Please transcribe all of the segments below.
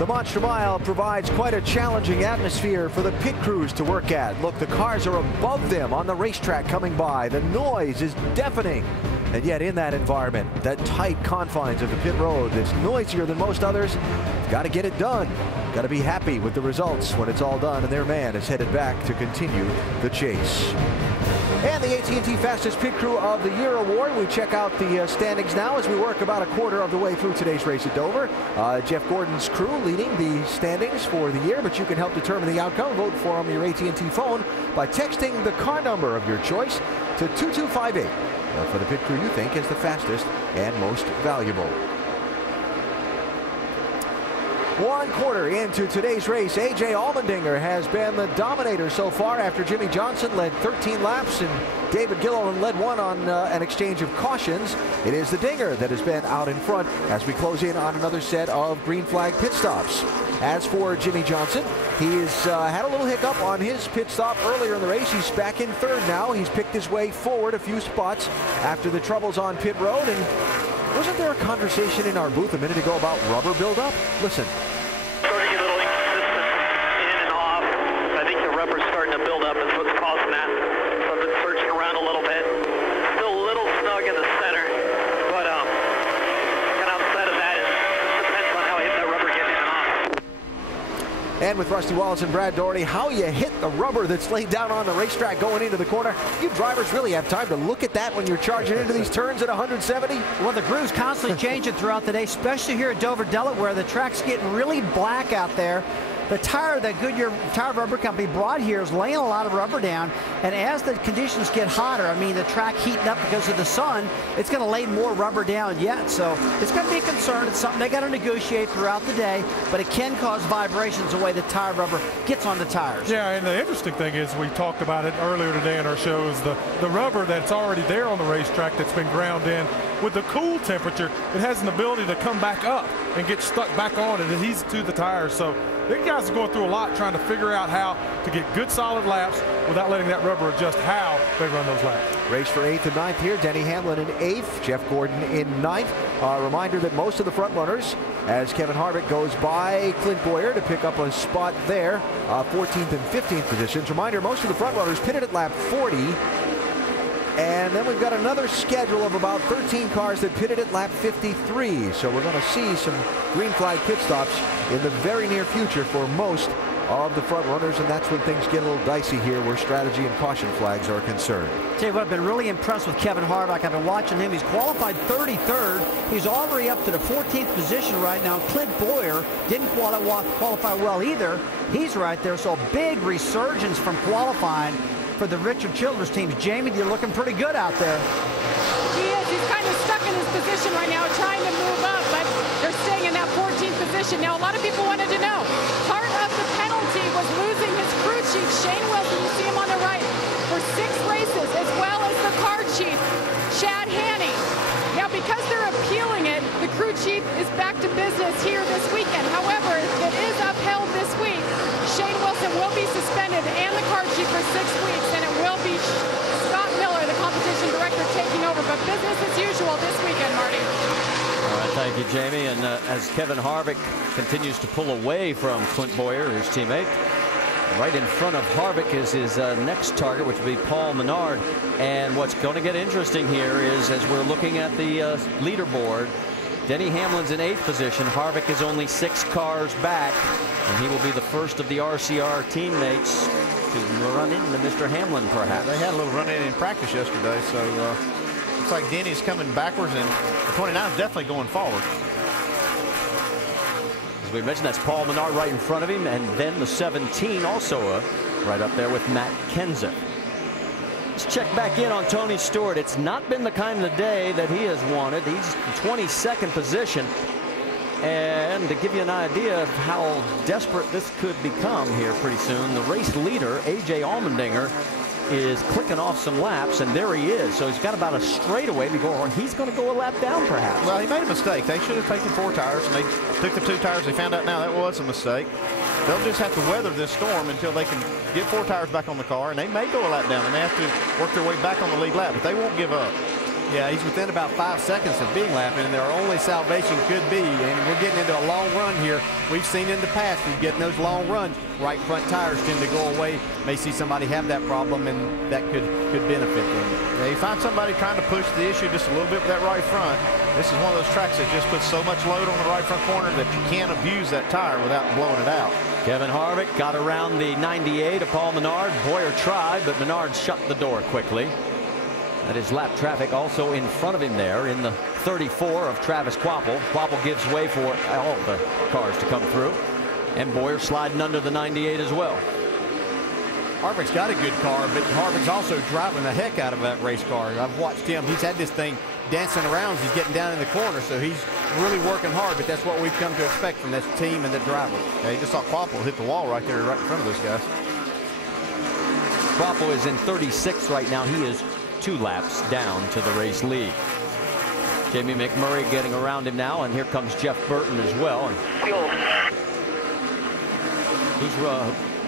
The Monster Mile provides quite a challenging atmosphere for the pit crews to work at. Look, the cars are above them on the racetrack coming by. The noise is deafening. And yet in that environment, that tight confines of the pit road that's noisier than most others, got to get it done. Got to be happy with the results when it's all done, and their man is headed back to continue the chase. And the AT&T Fastest Pit Crew of the Year award. We check out the standings now as we work about a quarter of the way through today's race at Dover. Jeff Gordon's crew leading the standings for the year, but you can help determine the outcome. Vote for on your AT&T phone by texting the car number of your choice to 2258 for the pit crew you think is the fastest and most valuable. One quarter into today's race, A.J. Allmendinger has been the dominator so far after Jimmy Johnson led 13 laps and David Gilliland led one on an exchange of cautions. It is the Dinger that has been out in front as we close in on another set of green flag pit stops. As for Jimmy Johnson, he's had a little hiccup on his pit stop earlier in the race. He's back in third now. He's picked his way forward a few spots after the troubles on pit road. And wasn't there a conversation in our booth a minute ago about rubber buildup? Listen. Starting a little inconsistent in and off. I think the rubber's starting to build up. That's what's causing that. So I've been searching around a little bit. Still a little snug in the center, but kind of upset of that. It depends on how I hit that rubber getting in and off. And with Rusty Wallace and Brad Doherty, how you hit the rubber that's laid down on the racetrack going into the corner. You drivers really have time to look at that when you're charging into these turns at 170? Well, the groove's constantly changing throughout the day, especially here at Dover, Delaware. The track's getting really black out there. The tire that Goodyear Tire Rubber Company brought here is laying a lot of rubber down, and as the conditions get hotter, I mean the track heating up because of the sun, it's going to lay more rubber down yet. So it's going to be a concern. It's something they got to negotiate throughout the day, but it can cause vibrations the way the tire rubber gets on the tires. Yeah, and the interesting thing is we talked about it earlier today in our show is the rubber that's already there on the racetrack that's been ground in. With the cool temperature, it has an ability to come back up and get stuck back on and adheses to the tires. So the guys are going through a lot trying to figure out how to get good solid laps without letting that rubber adjust how they run those laps. Race for 8th and 9th here. Denny Hamlin in 8th, Jeff Gordon in 9th. Reminder that most of the front runners, as Kevin Harvick goes by Clint Boyer to pick up a spot there, 14th and 15th positions. Reminder, most of the front runners pitted at lap 40. And then we've got another schedule of about 13 cars that pitted at lap 53. So we're going to see some green flag pit stops in the very near future for most of the front runners, and that's when things get a little dicey here where strategy and caution flags are concerned. Tell you what, I've been really impressed with Kevin Harvick. I've been watching him. He's qualified 33rd. He's already up to the 14th position right now. Clint Boyer didn't qualify well either. He's right there, so big resurgence from qualifying for the Richard Childress teams. Jamie, you're looking pretty good out there. He is. He's kind of stuck in his position right now, trying to move up, but they're staying in that 14th position. Now, a lot of people wanted to know, part of the penalty was losing his crew chief, Shane Wilson, you see him on the right, for 6 races, as well as the car chief, Chad Haney. Now, because they're appealing it, the crew chief is back to business here this weekend. However, if it is upheld this week, Shane Wilson will be suspended and the car chief for 6 weeks, and it will be Scott Miller, the competition director, taking over. But business as usual this weekend, Marty. All right, thank you, Jamie. And as Kevin Harvick continues to pull away from Clint Boyer, his teammate, right in front of Harvick is his next target, which would be Paul Menard. And what's going to get interesting here is, as we're looking at the leaderboard, Denny Hamlin's in 8th position. Harvick is only 6 cars back, and he will be the first of the RCR teammates to run into Mr. Hamlin, perhaps. They had a little run-in in practice yesterday, so looks like Denny's coming backwards, and the 29 is definitely going forward. As we mentioned, that's Paul Menard right in front of him, and then the 17 also right up there with Matt Kenseth. Let's check back in on Tony Stewart. It's not been the kind of day that he has wanted. He's in 22nd position. And to give you an idea of how desperate this could become here pretty soon, the race leader, A.J. Allmendinger, is clicking off some laps, and there he is. So he's got about a straightaway before he's going to go a lap down, perhaps. Well, he made a mistake. They should have taken 4 tires, and they took the 2 tires. They found out now that was a mistake. They'll just have to weather this storm until they can get 4 tires back on the car, and they may go a lap down, and they have to work their way back on the lead lap, but they won't give up. Yeah, he's within about 5 seconds of being lapped, and their only salvation could be, and we're getting into a long run here. We've seen in the past, we're getting those long runs, right front tires tend to go away. May see somebody have that problem, and that could benefit them. Yeah, you find somebody trying to push the issue just a little bit with that right front. This is one of those tracks that just puts so much load on the right front corner that you can't abuse that tire without blowing it out. Kevin Harvick got around the 98 of Paul Menard. Boyer tried, but Menard shut the door quickly. That is lap traffic also in front of him there in the 34 of Travis Quapple. Quapple gives way for all the cars to come through. And Boyer sliding under the 98 as well. Harvick's got a good car, but Harvick's also driving the heck out of that race car. I've watched him. He's had this thing dancing around as he's getting down in the corner, so he's really working hard, but that's what we've come to expect from this team and the driver. Yeah, you just saw Quapple hit the wall right there, right in front of those guys. Quapple is in 36 right now. He is 2 laps down to the race lead. Jamie McMurray getting around him now, and here comes Jeff Burton as well.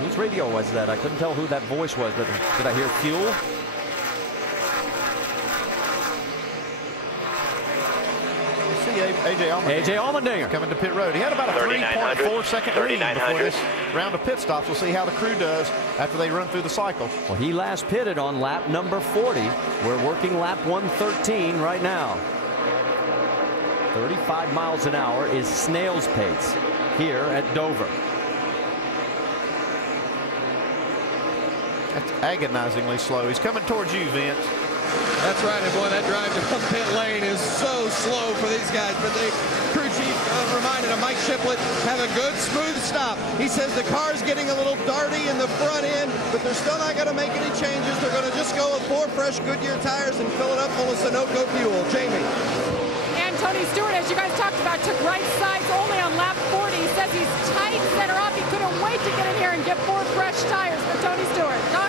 Whose radio was that? I couldn't tell who that voice was, but did I hear fuel? AJ Allmendinger coming to pit road. He had about a 3.4 second lead before this round of pit stops. We'll see how the crew does after they run through the cycle. Well, he last pitted on lap number 40. We're working lap 113 right now. 35 miles an hour is snail's pace here at Dover. That's agonizingly slow. He's coming towards you, Vince. That's right, and boy, that drive down pit lane is so slow for these guys. But the crew chief reminded him, Mike Shiplett, have a good, smooth stop. He says the car's getting a little darty in the front end, but they're still not going to make any changes. They're going to just go with 4 fresh Goodyear tires and fill it up full of Sunoco fuel. Jamie. And Tony Stewart, as you guys talked about, took right sides only on lap 40. He says he's tight center off. He couldn't wait to get in here and get 4 fresh tires for Tony Stewart. Doc?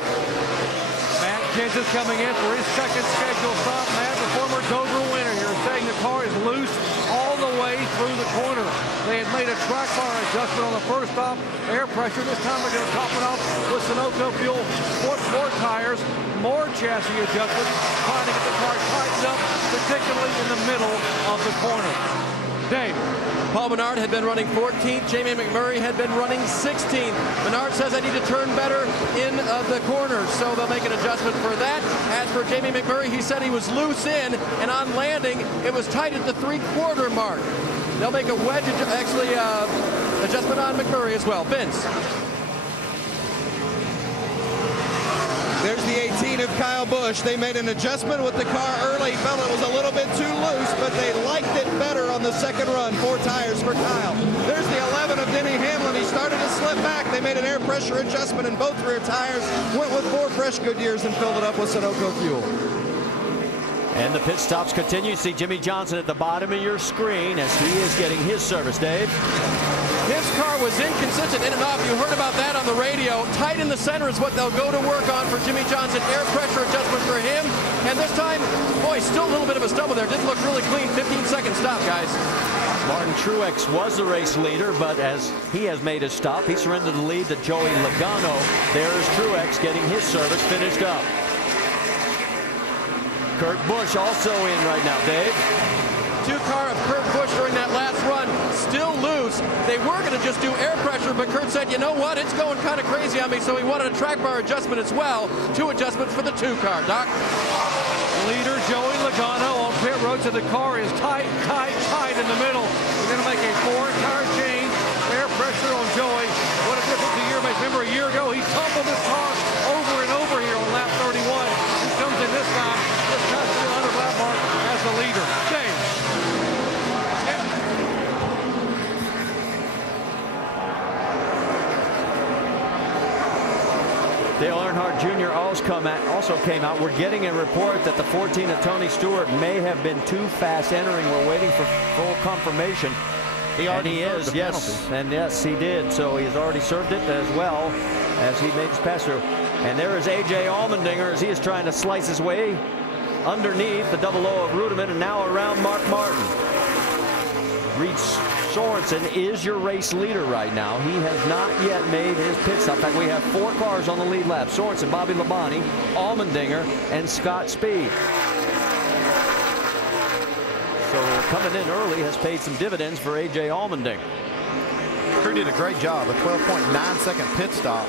Matt Kenseth coming in for his second scheduled stop. Matt, the former Dover winner here, saying the car is loose all the way through the corner. They had made a track bar adjustment on the first stop. Air pressure. This time they're going to top it off with Sunoco fuel. 4 tires, more chassis adjustments, trying to get the car tightened up, particularly in the middle of the corner. Dave. Paul Menard had been running 14th. Jamie McMurray had been running 16th. Menard says I need to turn better in the corners, so they'll make an adjustment for that. As for Jamie McMurray, he said he was loose in, and on landing, it was tight at the 3/4 mark. They'll make a wedge, adjustment on McMurray as well. Vince. There's the 18 of Kyle Busch. They made an adjustment with the car early. Felt it was a little bit too loose, but they liked it better on the second run. 4 tires for Kyle. There's the 11 of Denny Hamlin. He started to slip back. They made an air pressure adjustment in both rear tires. Went with 4 fresh Goodyears and filled it up with Sunoco fuel. And the pit stops continue. See Jimmy Johnson at the bottom of your screen as he is getting his service, Dave. His car was inconsistent in and off. You heard about that on the radio. Tight in the center is what they'll go to work on for Jimmy Johnson. Air pressure adjustment for him. And this time, boy, still a little bit of a stumble there. Didn't look really clean. 15-second stop, guys. Martin Truex was the race leader, but as he has made his stop, he surrendered the lead to Joey Logano. There's Truex getting his service finished up. Kurt Busch also in right now, Dave. 2 car of Kurt Busch during that last run, still loose. They were going to just do air pressure, but Kurt said, you know what, it's going kind of crazy on me, so he wanted a track bar adjustment as well. 2 adjustments for the 2 car. Doc? Leader Joey Logano on pit road, so the car is tight in the middle. We're going to make a 4-tire change. Air pressure on Joey. What a difference a year makes. Remember, a year ago, he tumbled his car over and over here on lap 31. He comes in this time, just past the 100 lap mark as the leader. James. Dale Earnhardt Jr. also came out. We're getting a report that the 14 of Tony Stewart may have been too fast entering. We're waiting for full confirmation. And he is, yes. And yes, he did. So he's already served it as well as he made his pass through. And there is A.J. Allmendinger as he is trying to slice his way underneath the 00 of Rudiman and now around Mark Martin. Reed Sorensen is your race leader right now. He has not yet made his pit stop. In fact, we have 4 cars on the lead lap. Sorensen, Bobby Labonte, Allmendinger, and Scott Speed. So coming in early has paid some dividends for A.J. Allmendinger. Crew did a great job. A 12.9-second pit stop